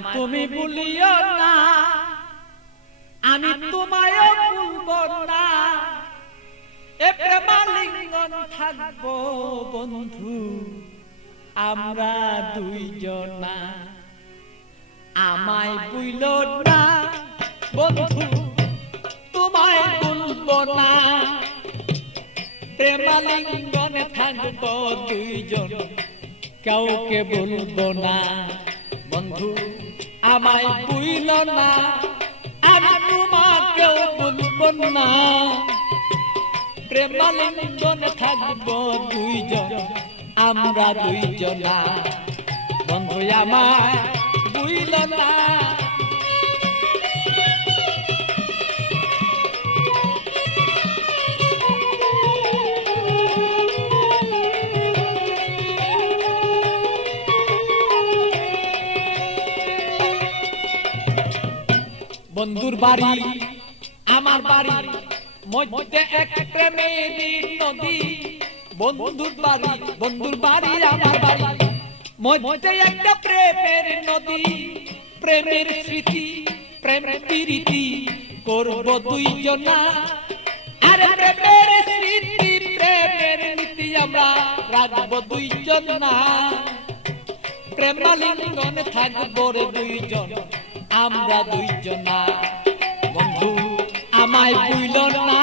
আমায় তুমি ভুলিও না, আমি তোমায়ও ভুলবো না। এ প্রেমালিঙ্গন থাকবো বন্ধু আমরা দুইজনা। আমায় ভুলো না বন্ধু, তোমায় ভুলবো না। প্রেমালিঙ্গনে থাকবো দুইজন, কাউকে বলবো না। বন্ধু আমায় ভুলো না, আমি তোমাকেও ভুলবো না। প্রেমালিঙ্গনে থাকবো দুইজন আমরা দুইজনা। বন্ধু আমায় ভুলো না। বন্ধুর বাড়ি আমার বাড়ি মধ্যে এক প্রেমের নদী। বন্ধুর বাড়ি আমার বাড়ি মধ্যে একটা প্রেমের নদী। প্রেমের স্মৃতি প্রেম প্রীতি করব দুইজনা। আরে প্রেমের স্মৃতি প্রেমের নীতি আমরা রাখবো দুইজনা। প্রেমালিঙ্গনে থাকবো রে দুইজন আমরা দুইজনা। বন্ধু আমায় ভুলো না,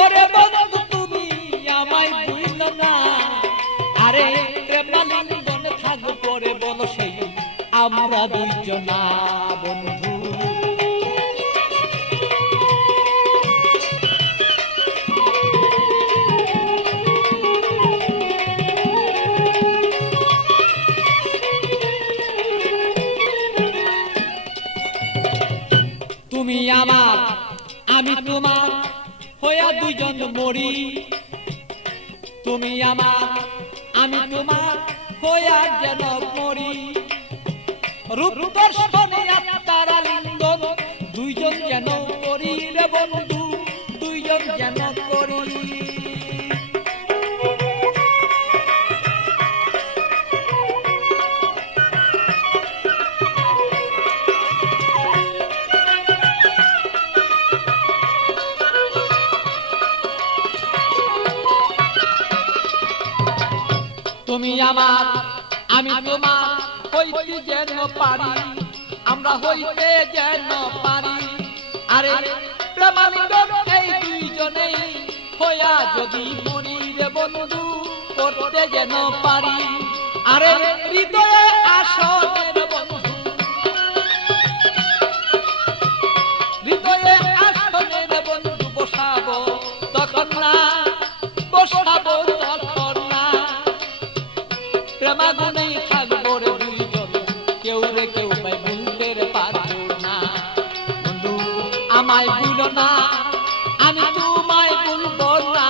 ওরে বন্ধু তুমি আমায় ভুলো না। আরে প্রেমালিঙ্গনে থাকবো রে বলো সেই আমরা দুইজনা। বন্ধু তুমি আমার আমি তোমার হইয়া দুইজন মরি। তুমি আমার আমি তোমার হইয়া যেন মরি। রূপ দর্শনে আত্মারা লিঙ্গন দুইজন যেন করি রে বন্ধু, দুইজন যেন করি। তুমি আমার আমি তোমার হইতে যেন পারি, আমরা হইতে যেন পারি। আরে প্রেমালিঙ্গন এই দুইজনেই হইয়া যদি মরি রে বন্ধু করতে যেন পারি। আরে হৃদয়ে আসনের বন্ধু, হৃদয়ে আসনের বন্ধু বসাবো তখন না, বসাবো তখন না। প্রেমাগুনেই থাকবো রে দুইজন, কেউ রে কেউ পাই ভুলতে পারবো না। বন্ধু আমায় ভুলো না, আমি তোমায় ভুলবো না।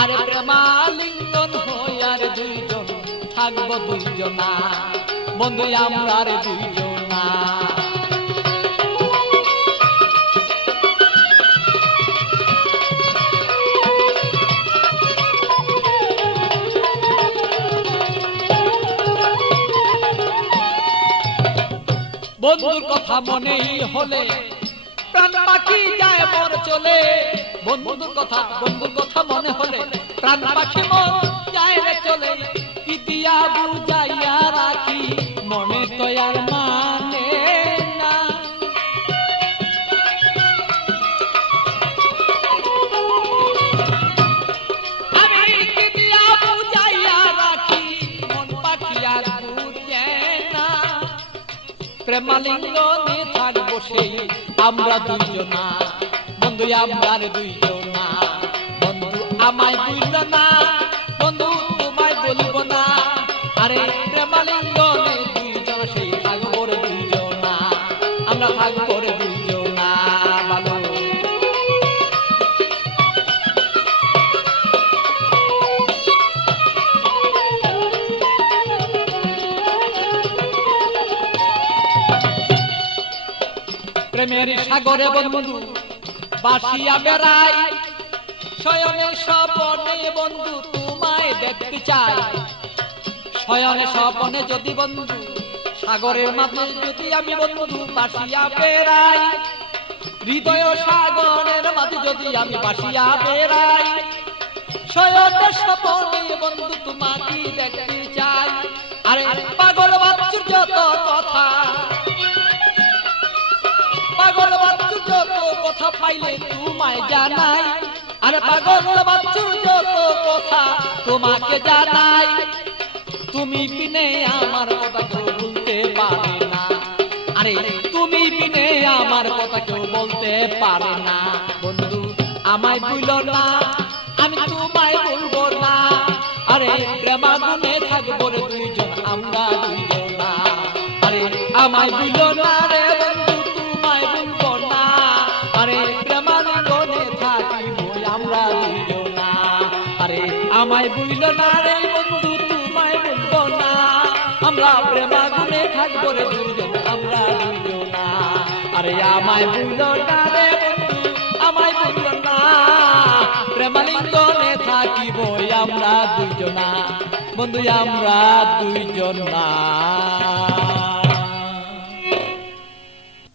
আরে প্রেমালিঙ্গন হইয়া রে দুইজন থাকবো দুইজনা। বন্ধু আমরা রে দুইজনা। বন্ধুর কথা মনেই হলে প্রাণ পাখি যায় মন চলে। বন্ধুর কথা মনে হলে প্রাণ পাখি মন যায় রে চলে। পিতিয়া বুঝাইয়া রাখি মনে তো আর মানে না। আমি পিতিয়া বুঝাইয়া রাখি মন পাখি আর বুঝে না। প্রেমালিঙ্গনে থাকবো সেই আমরা দুইজনা। বন্ধু আমরা দুইজনা। বন্ধু আমায় ভুলো না, বন্ধু তোমায় বলবো না। আরে প্রেমালিঙ্গনে দুইজন সেই থাকবো রে দুইজনা, আমরা থাকবো রে দুইজনা। ভালো প্রেমের সাগরে বন্ধু বাসিয়া বেড়াই। শয়নে স্বপনে বন্ধু তোমায় দেখতে চাই। শয়নে স্বপনে যদি বন্ধু সাগরের মাঝে যদি আমি বন্ধু বাসিয়া বেড়াই, হৃদয় সাগরের মাঝে যদি আমি বাসিয়া বেড়াই, শয়নে স্বপনে বন্ধু তোমাকে দেখতে চাই। আরে পাগল বাচ্চুর যত কথা, পাগল বাচ্চুর যত কথা পাইলে তোমায় জানাই। আরে পাগল বাচ্চুর যত কথা তোমাকে জানাই। তুমি বিনে আমার কথা কেউ বলতে পারে না। আরে তুমি বিনে আমার কথা কেউ বলতে পারে না। বন্ধু আমায় ভুলো না, আমি তোমায় ভুলবো না। আরে প্রেমাগুনে থাকবো রে দুইজন আমরা দুইজন না। আরে আমায় ভুলো না রে বন্ধু তোমায় ভুলবো না। আরে প্রেমাগুনে থাকিবো আমরা দুইজন না। আরে আমায় ভুলো না রে বন্ধু তোমায় ভুলবো না। আমরা প্রেমাগুনে থাকবো রে দুইজন আমরা দুইজন না। আরে আমায় ভুলো না রে বন্ধু আমায় ভুলো না। প্রেমালিঙ্গনে থাকিব আমরা দুইজনা বন্ধু আমরা দুইজন না।